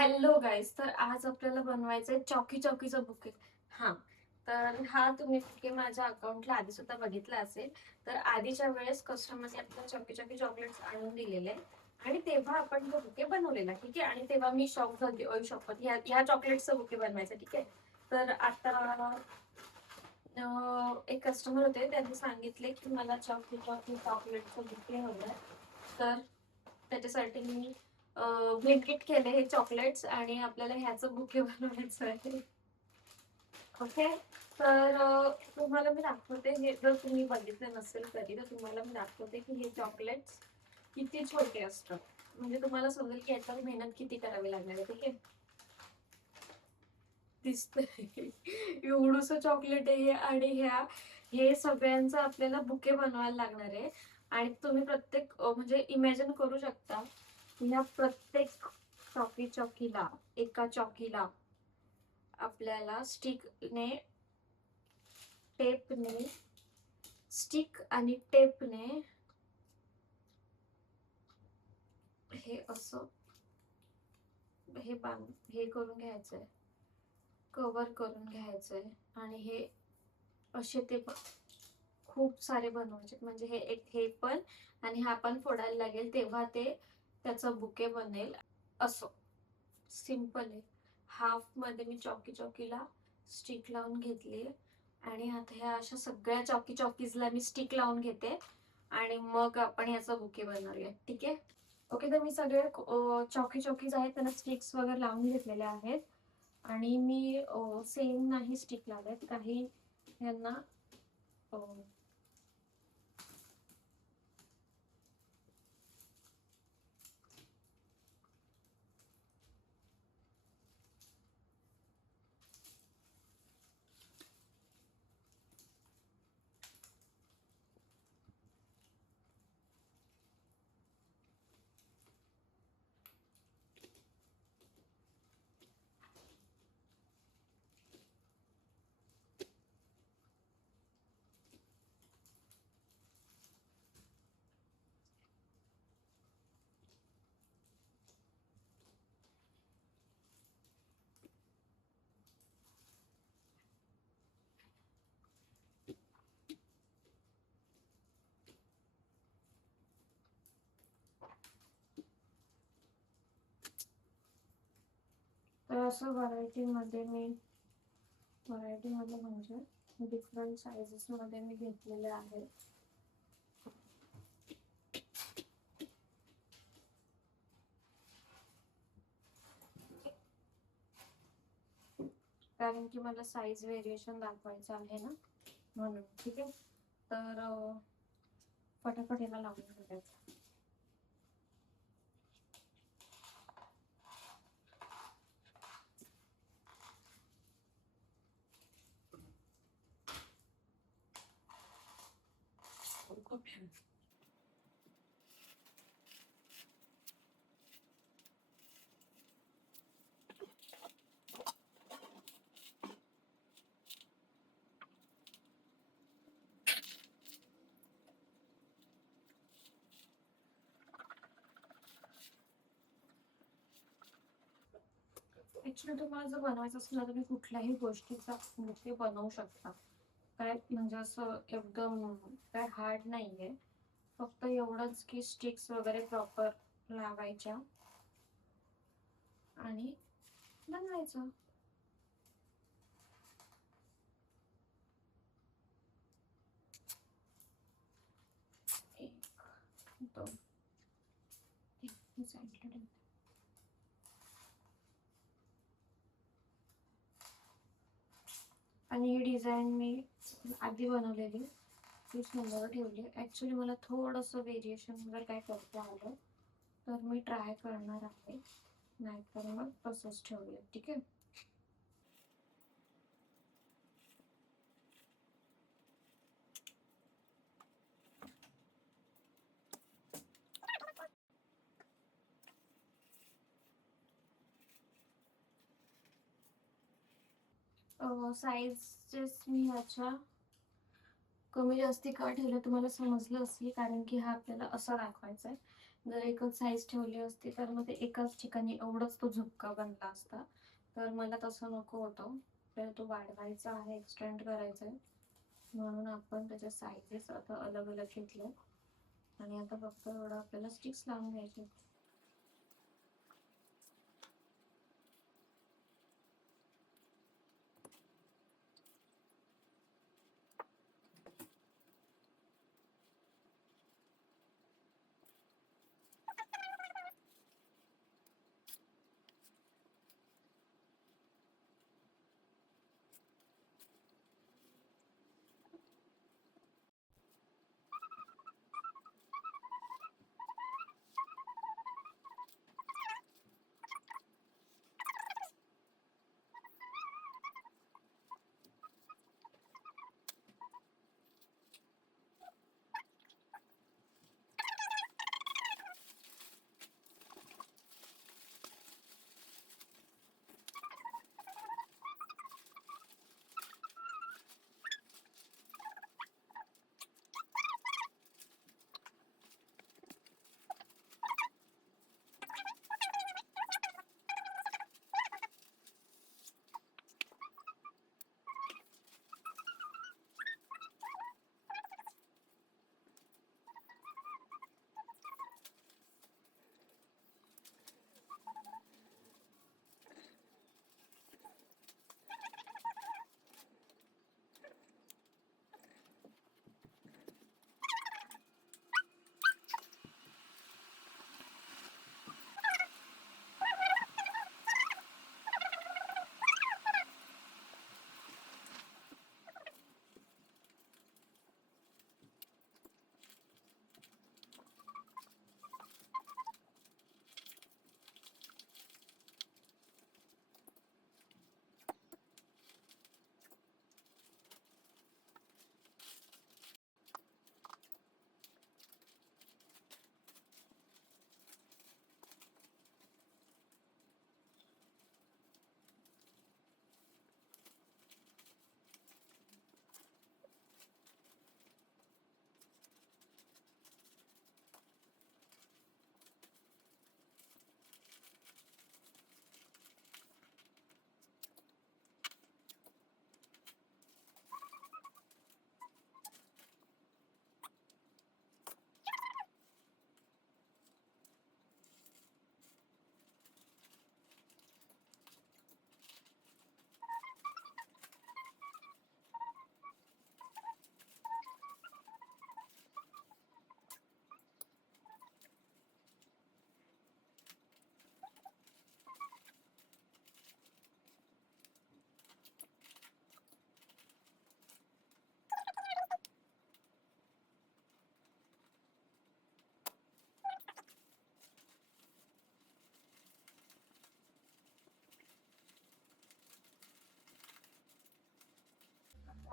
Hello guys, तर आज आपल्याला बनवायचं आहे चॉकी चॉकीचं बुके. हा, तर हा तुम्ही बुके माझ्या अकाउंटला आधी सुद्धा बघितला असेल. तर आधीच्या वेळेस कस्टमरने आपल्याला चॉकी चॉकी चॉकलेट्स आणून दिलेले आणि तेव्हा आपण तो बुके बनवलेला. ठीक आहे, आणि तेव्हा मी शॉक झाली, ओय शॉपत, ह्या चॉकलेटचं बुके बनवायचं. ठीक आहे, तर आता एक कस्टमर होते, त्यांनी सांगितले की मला चॉकी चॉकी चॉकलेटचं बुके हवंय. तर त्याच्यासाठी मी ब्लिंकिट केले हे चॉकलेट्स आणि आपल्याला ह्याचं बुके बनवायचं आहे. ओके, तर तुम्हाला मी दाखवते. हे जर तुम्ही बघितले नसेल तरी, तर तुम्हाला मी दाखवते की हे चॉकलेट्स किती छोटे असतात. म्हणजे तुम्हाला समजेल की याच्यावर मेहनत किती करावी लागणार आहे. ठीक आहे, दिसतंय एवढूस चॉकलेट आहे हे, आणि हे सगळ्यांचं आपल्याला बुके बनवायला लागणार आहे. आणि तुम्ही प्रत्येक म्हणजे इमॅजिन करू शकता, या प्रत्येक चॉकीला, एका चॉकीला आपल्याला टेपने स्टिक आणि टेपने हे असं हे करून घ्यायचंय, कव्हर करून घ्यायचंय. आणि हे असे ते खूप सारे बनवायचे, म्हणजे हे पण आणि हा पण फोडायला लागेल, तेव्हा ते त्याचं बुके बनेल. असं सिंपल आहे. हाफ मध्ये मी चॉकीला स्टिक लावून घेतली आणि आता ह्या अशा सगळ्या चॉकीजला मी स्टिक लावून घेते आणि मग आपण याचा बुके बनवूया. ठीक आहे, ओके. तर मी सगळे चॉकीज आहेत त्यांना स्टिक्स वगैरे लावून घेतलेले आहेत. आणि मी सेम नाही स्टिक लावलेत, काही यांना तर असं व्हरायटीमध्ये म्हणजे डिफरंट साइजेस मध्ये मी घेतलेले आहेत. कारण की मला साईज व्हेरिएशन दाखवायचं आहे ना, म्हणून. ठीक आहे, तर फटाफट याला लावून घालायचं. खूप छान. ऍक्च्युली तुम्हाला जर बनवायचं असेल तर तुम्ही कुठल्याही गोष्टीचा बुके बनवू शकता. काय म्हणजे असं एकदम काय हार्ड नाहीये. फक्त एवढंच की स्टिक्स वगैरे प्रॉपर लावायच्या आणि बनवायचं. एक, दोन, तीन, साईडला. आणि ही डिझाईन मी आधी बनवलेली, तीच नंबर ठेवली. ऍक्च्युली मला थोडंसं व्हेरिएशन वगैरे काय करता आलं तर मी ट्राय करणार आहे, नाहीतर मग तसंच ठेवूया. ठीक आहे, साईजेस मी ह्याच्या कमी जास्ती का ठेवलं तुम्हाला समजलं असेल, कारण की हा आपल्याला असा दाखवायचा आहे. जर एकच साईज ठेवली असती तर मग ते एकाच ठिकाणी एवढंच तो झुपका बनला असता. तर मला तसं नको होतं, तर तो वाढवायचा आहे, एक्सटेंड करायचा आहे. म्हणून आपण त्याच्या साईजेस आता अलग अलग घेतल्या आणि आता फक्त एवढं आपल्याला स्टिक्स लावून घ्यायचे.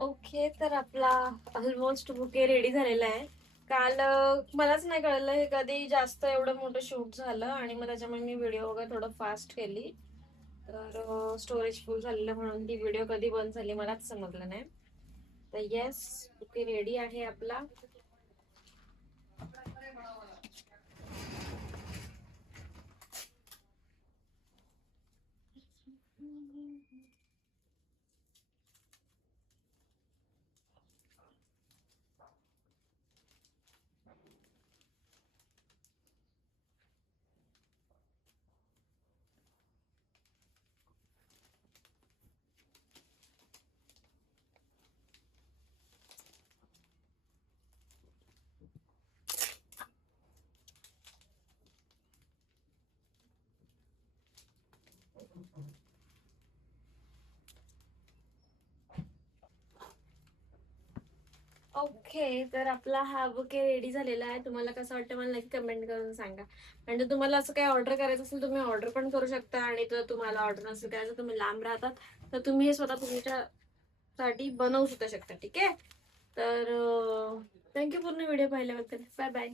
ओके, तर आपला ऑलमोस्ट बुके रेडी झालेला आहे. काल मलाच नाही कळलं हे कधी जास्त एवढं मोठं शूट झालं आणि मग त्याच्यामुळे मी व्हिडिओ वगैरे थोडं फास्ट केली. तर स्टोरेज फुल झालेलं म्हणून ती व्हिडिओ कधी बंद झाली मलाच समजलं नाही. तर येस, बुके रेडी आहे आपला. ओके, तर आपला हा बुके रेडी झालेला आहे. तुम्हाला कसं वाटतं मला नक्की कमेंट करून सांगा. म्हणजे तुम्हाला असं काही ऑर्डर करायचं असेल तुम्ही ऑर्डर पण करू शकता आणि जर तुम्हाला ऑर्डर नसेल करायचं, तुम्ही लांब राहतात, तर तुम्ही हे स्वतः तुमच्यासाठी बनवू सुद्धा शकता. ठीक आहे. तर थँक्यू पूर्ण व्हिडिओ पाहिल्याबद्दल. Bye bye.